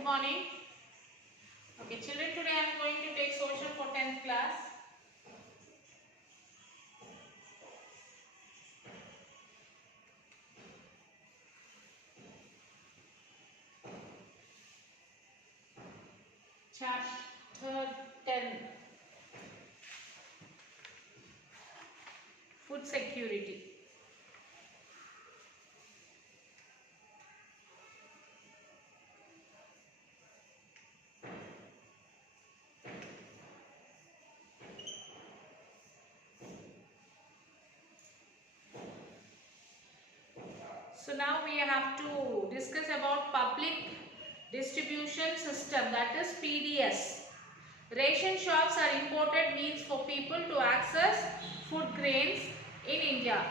Good morning. Okay, children, today I am going to take social for 10th class. Chapter 10, Food Security. So now we have to discuss about public distribution system, that is PDS. Ration shops are important means for people to access food grains in India.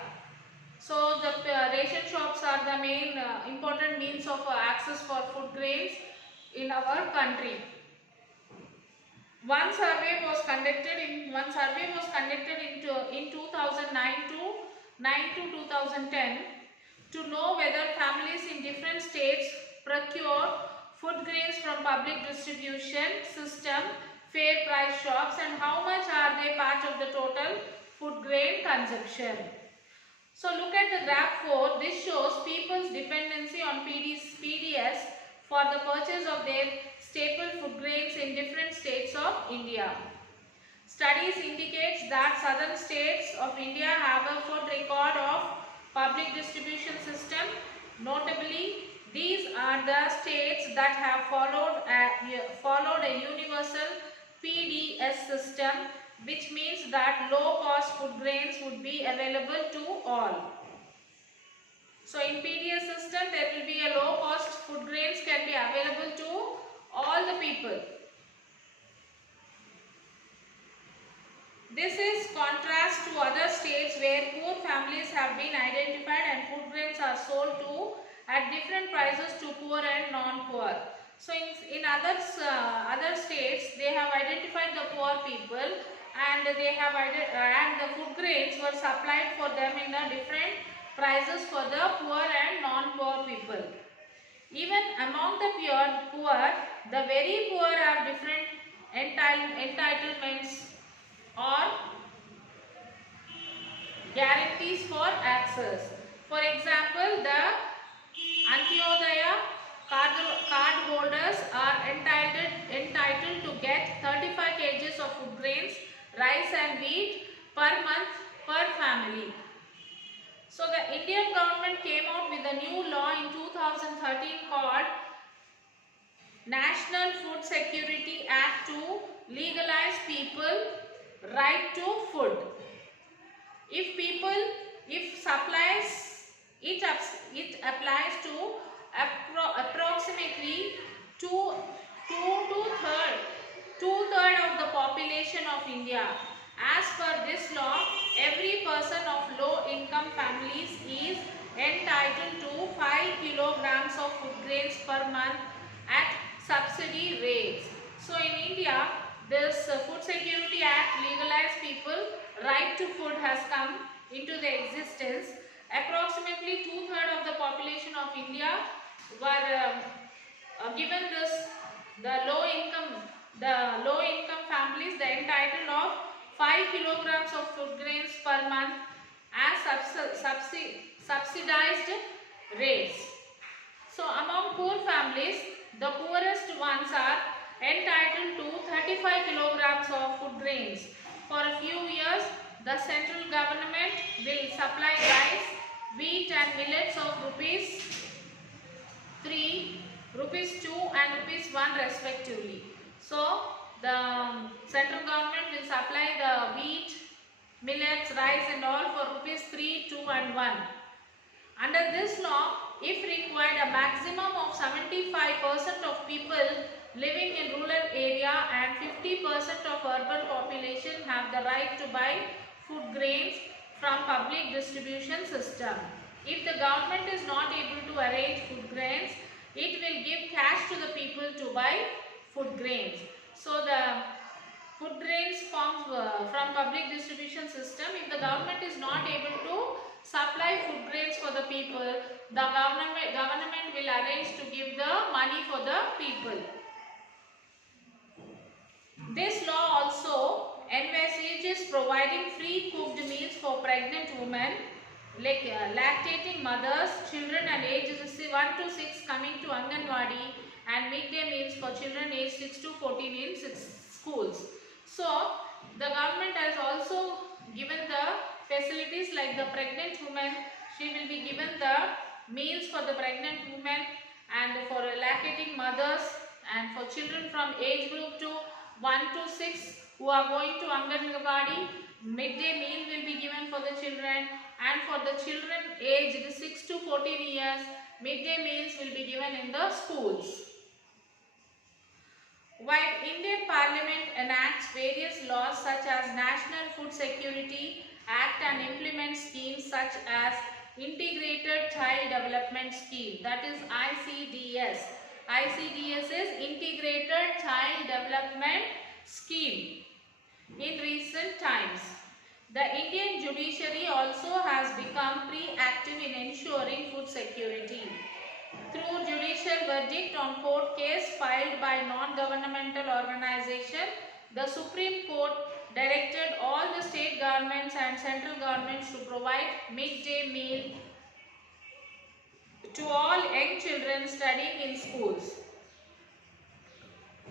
So the ration shops are the main important means of access for food grains in our country. One survey was conducted in 2009 to 2010 to know whether families in different states procure food grains from public distribution system, fair price shops, and how much are they part of the total food grain consumption. So look at the graph 4. This shows people's dependency on PDS for the purchase of their staple food grains in different states of India. Studies indicates that southern states of India have a good record of public distribution system. Notably, these are the states that have followed a universal PDS system, which means that low-cost food grains would be available to all. So in PDS system, there will be a low-cost food grains can be available to all the people. This is contrast to other states where poor families have been identified and food grains are sold to at different prices to poor and non-poor. So in other states, they have identified the poor people and the food grains were supplied for them in the different prices for the poor and non-poor people. Even among the poor, the very poor have different entitlements or guarantees for access. For example, the Antyodaya card holders are entitled to get 35 kg of food grains, rice and wheat per month per family. So the Indian government came out with a new law in 2013 called National Food Security Act to legalize people right to food. It applies to approximately two-third of the population of India. As per this law, every person of low-income families is entitled to 5 kilograms of food grains per month at subsidy rates. So in India, this Food Security Act legalized people right to food has come into the existence. Approximately two-thirds of the population of India were given this, the low income families, the entitled of 5 kilograms of food grains per month as subsidized rates. So among poor families, the poorest ones are entitled to 35 kilograms of food grains. For a few years, the central government will supply rice, wheat and millets of rupees 3, rupees 2 and rupees 1 respectively. So the central government will supply the wheat, millets, rice and all for rupees 3, 2 and 1. Under this law, if required, a maximum of 75% of people living in rural area and 50% of urban population have the right to buy food grains from public distribution system. If the government is not able to arrange food grains, it will give cash to the people to buy food grains. So the food grains from public distribution system, if the government is not able to supply food grains for the the people, the government will arrange to give the money for the people. This law also envisages providing free cooked meals for pregnant women, lactating mothers, children and ages 1 to 6 coming to Anganwadi, and midday meals for children aged 6 to 14 in schools. So the government has also given the facilities like the pregnant woman, she will be given the meals for the pregnant women, and for lactating mothers, and for children from age group to 1 to 6 who are going to Anganwadi, midday meal will be given for the children, and for the children aged 6 to 14 years, midday meals will be given in the schools. While Indian Parliament enacts various laws such as National Food Security Act and implements schemes such as Integrated Child Development Scheme, that is ICDS. ICDS is Integrated Child Development Scheme. In recent times, the Indian judiciary also has become proactive in ensuring food security. Through judicial verdict on court case filed by non-governmental organization, the Supreme Court directed all the state governments and central governments to provide midday meal to all young children studying in schools.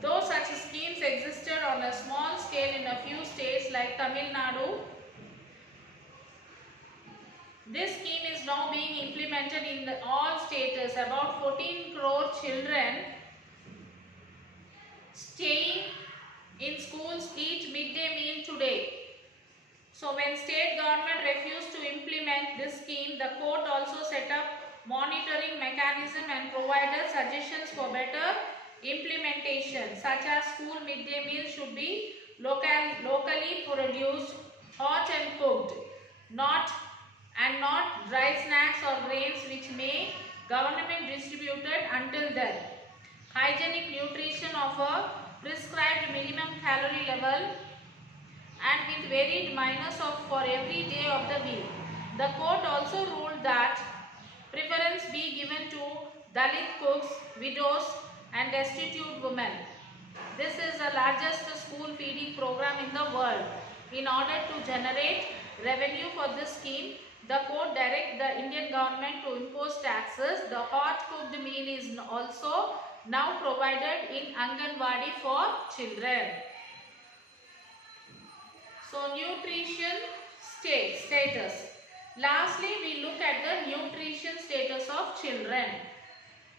Though such schemes existed on a small scale in a few states like Tamil Nadu, this scheme is now being implemented in all states. About 14 crore children staying in schools eat midday meal today. So when state government refused to implement this scheme, the court also set up monitoring mechanism and provided suggestions for better implementation, such as school midday meal should be locally produced, hot and cooked, not dry snacks or grains which may government distributed until then. Hygienic nutrition of a prescribed minimum calorie level and with varied menus for every day of the week. The court also ruled that preference be given to Dalit cooks, widows and destitute women. This is the largest school feeding program in the world. In order to generate revenue for this scheme, the court directed the Indian government to impose taxes. The hot cooked meal is also now provided in Anganwadi for children. So nutrition status. Lastly, we look at the nutrition status of children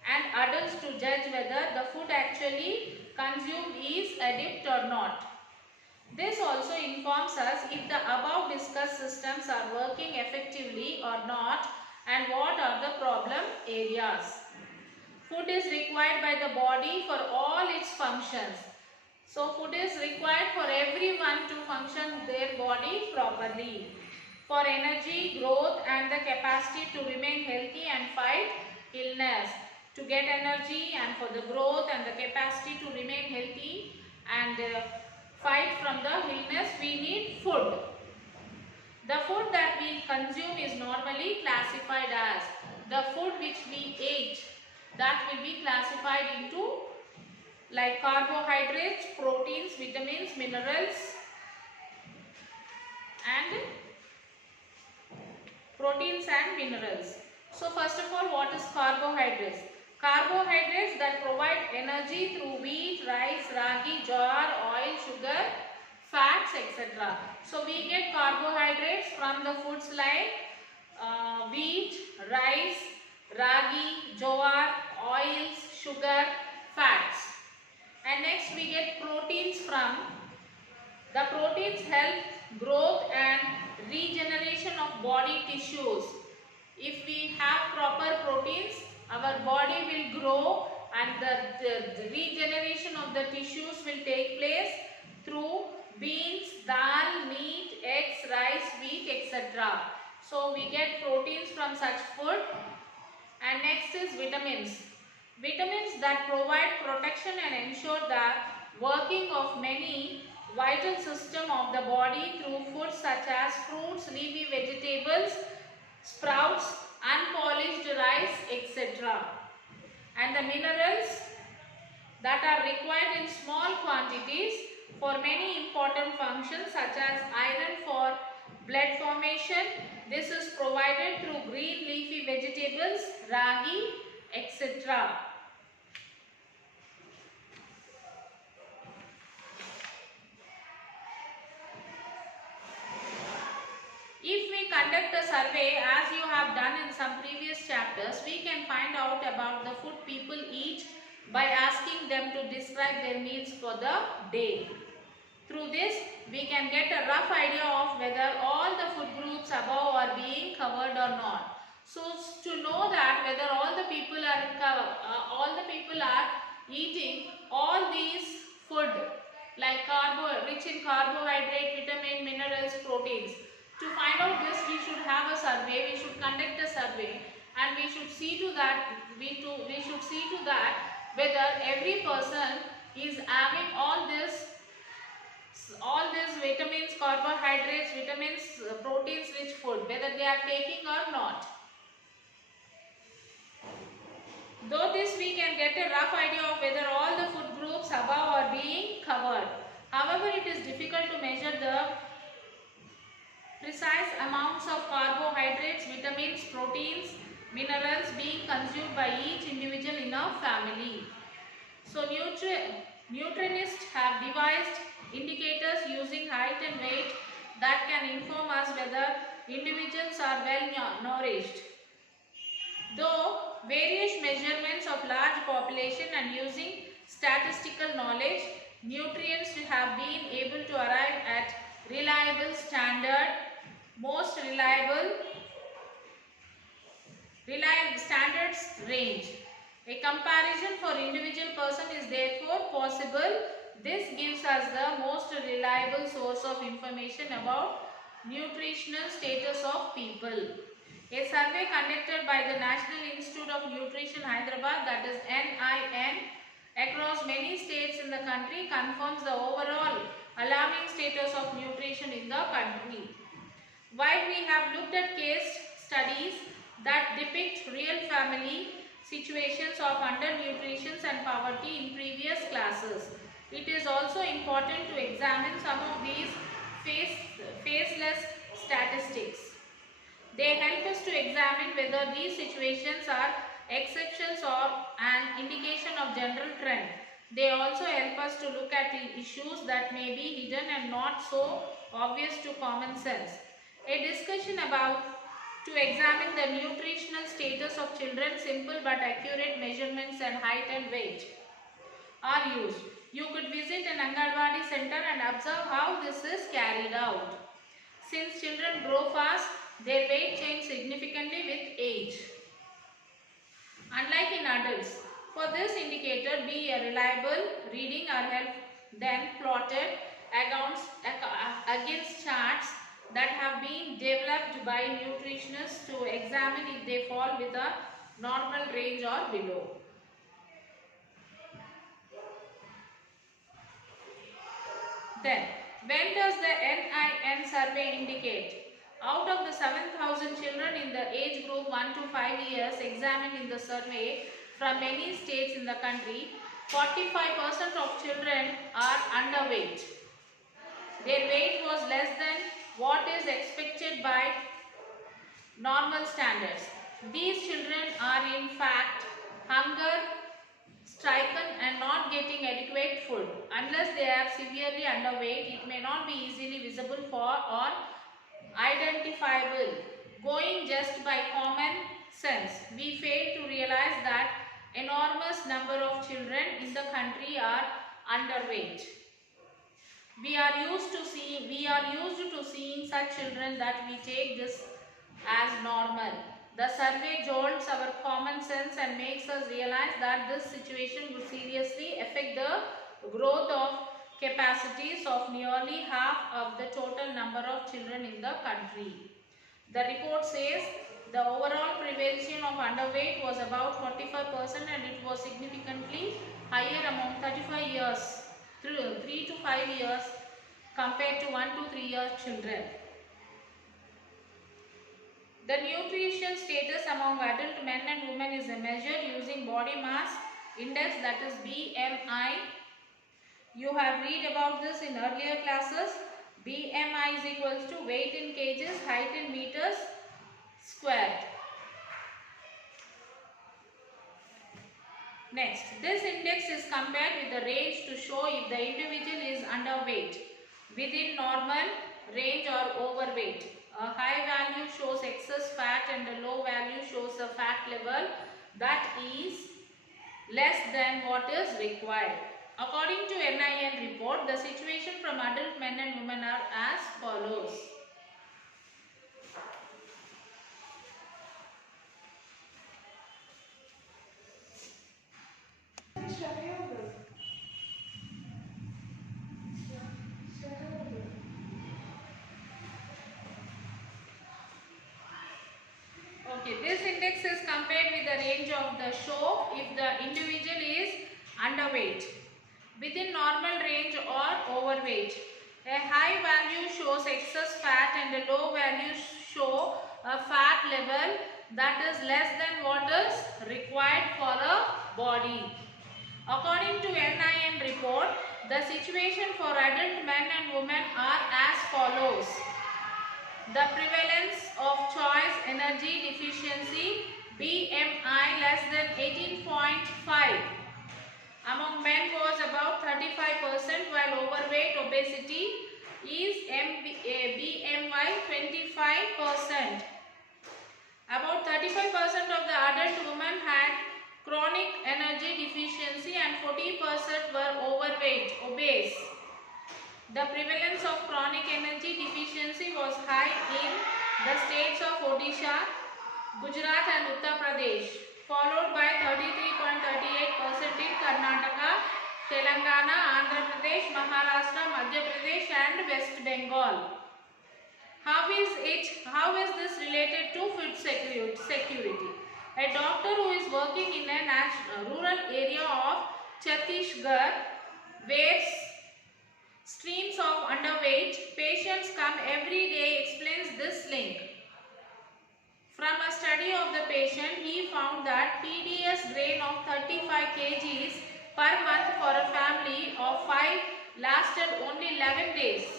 and adults to judge whether the food actually consumed is adequate or not. This also informs us if the above discussed systems are working effectively or not and what are the problem areas. Food is required by the body for all its functions. So food is required for everyone to function their body properly. For energy, growth and the capacity to remain healthy and fight illness. To get energy and for the growth and the capacity to remain healthy and fight from the illness, we need food. The food that we consume is normally classified as the food which we ate, that will be classified into like carbohydrates, proteins, vitamins, minerals and So first of all, what is carbohydrates? Carbohydrates that provide energy through wheat, rice, ragi, jowar, oil, sugar, fats, etc. So we get carbohydrates from the foods like wheat, rice, ragi, jowar, oils, sugar, fats. And next we get proteins from, the proteins help growth and regeneration of body tissues. If we have proper proteins, our body will grow and the regeneration of the tissues will take place through beans, dal, meat, eggs, rice, wheat, etc. So we get proteins from such food. And next is vitamins. Vitamins that provide protection and ensure the working of many vital system of the body through foods such as fruits, leafy vegetables, sprouts, etc. And the minerals that are required in small quantities for many important functions such as iron for blood formation. This is provided through green leafy vegetables, ragi, etc. If we conduct a survey as you have done in some previous chapters, we can find out about the food people eat by asking them to describe their needs for the day. Through this, we can get a rough idea of whether all the food groups above are being covered or not. So, to know that whether all the people are eating all these food like rich in carbohydrate, vitamin, minerals, proteins. To find out this, we should have a survey. We should conduct a survey, and we should see to that whether every person is having all these vitamins, carbohydrates, vitamins, proteins rich food, whether they are taking or not. Though this, we can get a rough idea of whether all the food groups above are being covered. However, it is difficult to measure the precise amounts of carbohydrates, vitamins, proteins, minerals being consumed by each individual in a family. So, nutritionists have devised indicators using height and weight that can inform us whether individuals are well nourished. Though various measurements of large population and using statistical knowledge, nutrients have been able to arrive at reliable most reliable standards range. A comparison for individual person is therefore possible. This gives us the most reliable source of information about nutritional status of people. A survey conducted by the National Institute of Nutrition, Hyderabad, that is NIN, across many states in the country confirms the overall alarming status of nutrition in the country. While we have looked at case studies that depict real family situations of undernutrition and poverty in previous classes, it is also important to examine some of these faceless statistics. They help us to examine whether these situations are exceptions or an indication of general trend. They also help us to look at issues that may be hidden and not so obvious to common sense. A discussion about to examine the nutritional status of children, simple but accurate measurements and height and weight are used. You could visit an Anganwadi center and observe how this is carried out. Since children grow fast, their weight changes significantly with age. Unlike in adults, for this indicator be a reliable reading or help then plotted against charts that have been developed by nutritionists to examine if they fall within a normal range or below. Then, when does the NIN survey indicate? Out of the 7,000 children in the age group 1 to 5 years examined in the survey from many states in the country, 45% of children are underweight. Their weight was less than what is expected by normal standards. These children are in fact hunger-stricken and not getting adequate food. Unless they are severely underweight, it may not be easily visible for or identifiable. Going just by common sense, we fail to realize that enormous number of children in the country are underweight. We are used to seeing such children that we take this as normal. The survey jolts our common sense and makes us realize that this situation would seriously affect the growth of capacities of nearly half of the total number of children in the country. The report says the overall prevention of underweight was about 45% and it was significantly higher among 35 years, 3 to 5 years compared to 1 to 3 year children. The nutrition status among adult men and women is measured using body mass index, that is BMI. You have read about this in earlier classes. BMI is equals to weight in kgs, height in meters squared. Next, this index is compared with the range to show if the individual is underweight, within normal range or overweight. A high value shows excess fat and a low value shows a fat level that is less than what is required. According to NIN report, the situation from adult men and women are as follows. Okay, this index is compared with the range of the show if the individual is underweight, within normal range or overweight. A high value shows excess fat and a low value show a fat level that is less than what is required for a body. According to NIN report, the situation for adult men and women are as follows. The prevalence of choice energy deficiency BMI less than 18.5 among men was about 35%, while overweight obesity is BMI 25%. About 35% of the adult women had chronic energy deficiency and 40% were overweight, obese. The prevalence of chronic energy deficiency was high in the states of Odisha, Gujarat and Uttar Pradesh, followed by 33.38% in Karnataka, Telangana, Andhra Pradesh, Maharashtra, Madhya Pradesh and West Bengal. How is this related to food security? A doctor who is working in a rural area of Chhattisgarh where streams of underweight patients come every day explains this link. From a study of the patient, he found that PDS grain of 35 kgs per month for a family of 5 lasted only 11 days.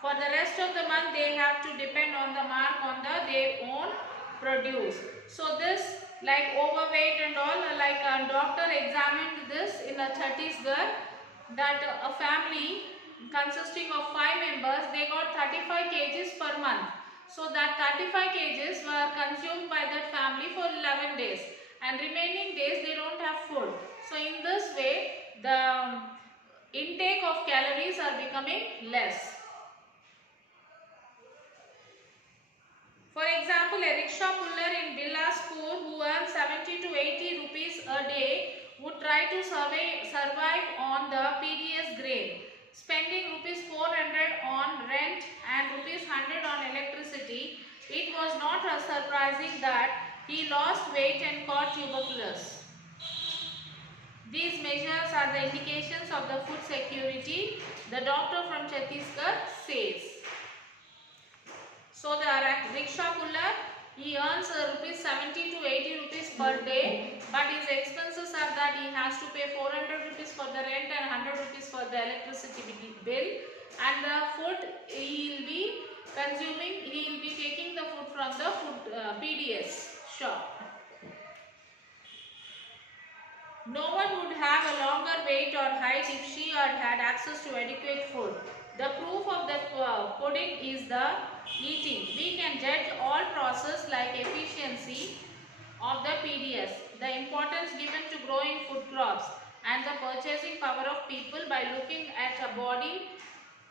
For the rest of the month, they have to depend on the mark on their own produce. So this, like overweight and all, like a doctor examined this in a Chhattisgarh, that a family consisting of 5 members, they got 35 kgs per month. So that 35 kgs were consumed by that family for 11 days and remaining days they don't have food. So in this way the intake of calories are becoming less. For example, a rickshaw puller in Bilaspur who earns 70 to 80 rupees a day would try to survive on the PDS grain, spending rupees 400 on rent and rupees 100 on electricity. It was not surprising that he lost weight and caught tuberculosis. These measures are the indications of the food security, the doctor from Chhattisgarh says. So the rickshaw puller, he earns rupees 70 to 80 rupees per day, but his expenses are that he has to pay 400 rupees for the rent and 100 rupees for the electricity bill, and the food he will be consuming, he will be taking the food from the PDS shop. No one would have a longer weight or height if she had access to adequate food. The proof of the pudding is the eating. We can judge all process like efficiency of the PDS, the importance given to growing food crops and the purchasing power of people by looking at a body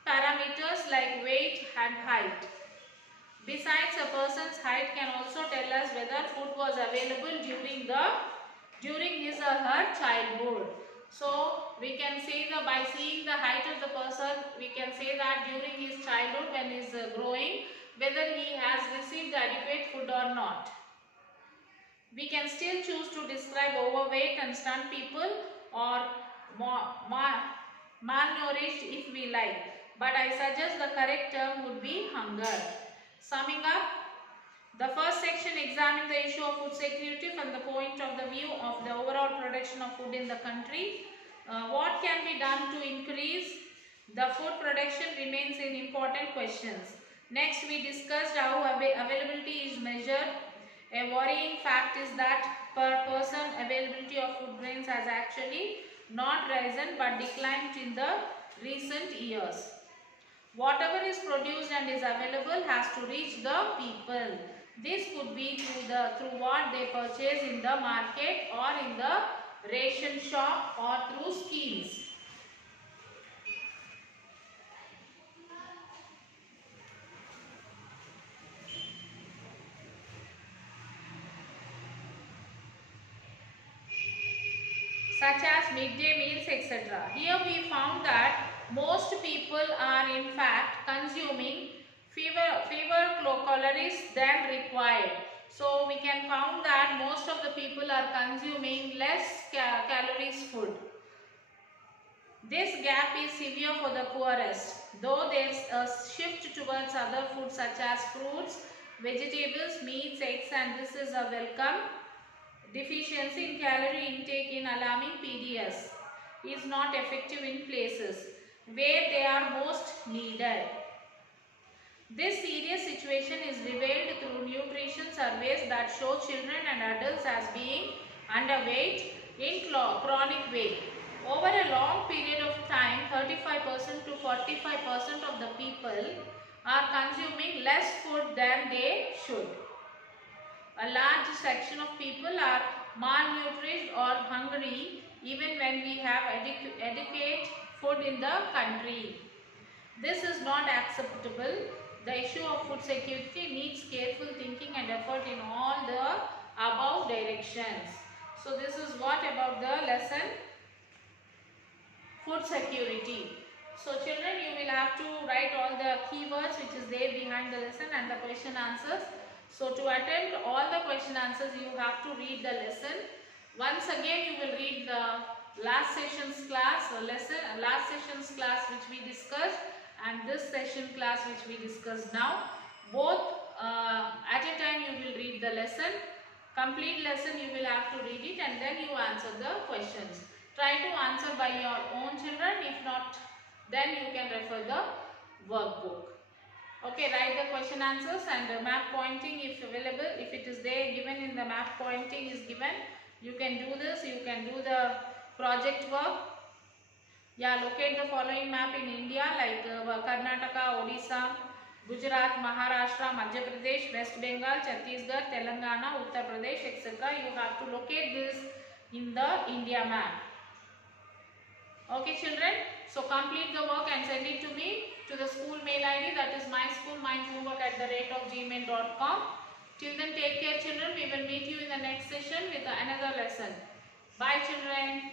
parameters like weight and height. Besides, a person's height can also tell us whether food was available during his or her childhood. So we can say that by seeing the height of the person, we can say that during his childhood when he is growing, whether he has received adequate food or not. We can still choose to describe overweight and stunt people or malnourished if we like, but I suggest the correct term would be hunger. Summing up, The first section examined the issue of food security from the point of the view of the overall production of food in the country. What can be done to increase the food production remains an important questions. Next, we discussed how availability is measured. A worrying fact is that per person availability of food grains has actually not risen but declined in the recent years. Whatever is produced and is available has to reach the people. This could be through what they purchase in the market or in the ration shop or through schemes. Such as midday meals, etc. Here we found that most people are in fact consuming fewer calories than required. So we can found that most of the people are consuming less calories food. This gap is severe for the poorest, though there is a shift towards other foods such as fruits, vegetables, meats, eggs, and this is a welcome. Deficiency in calorie intake in alarming PDS is not effective in places where they are most needed. This serious situation is revealed through nutrition surveys that show children and adults as being underweight in chronic way. Over a long period of time, 35% to 45% of the people are consuming less food than they should. A large section of people are malnourished or hungry even when we have adequate food in the country. This is not acceptable. The issue of food security needs careful thinking and effort in all the above directions. So this is what about the lesson food security. So children, you will have to write all the keywords which is there behind the lesson and the question answers. So to attempt all the question answers, you have to read the lesson. Once again, you will read the last session's class last session's class which we discussed, and this session class which we discussed now. Both at a time you will read the lesson. Complete lesson you will have to read it and then you answer the questions. Try to answer by your own children. If not, then you can refer the workbook. Okay, write the question answers and the map pointing if available. If it is there given in the map pointing is given, you can do this. You can do the project work. Yeah, locate the following map in India like Karnataka, Odisha, Gujarat, Maharashtra, Madhya Pradesh, West Bengal, Chhattisgarh, Telangana, Uttar Pradesh, etc. You have to locate this in the India map. Okay children, so complete the work and send it to me to the school mail ID, that is myschoolmindshomework@gmail.com. Till then, take care children. We will meet you in the next session with another lesson. Bye children.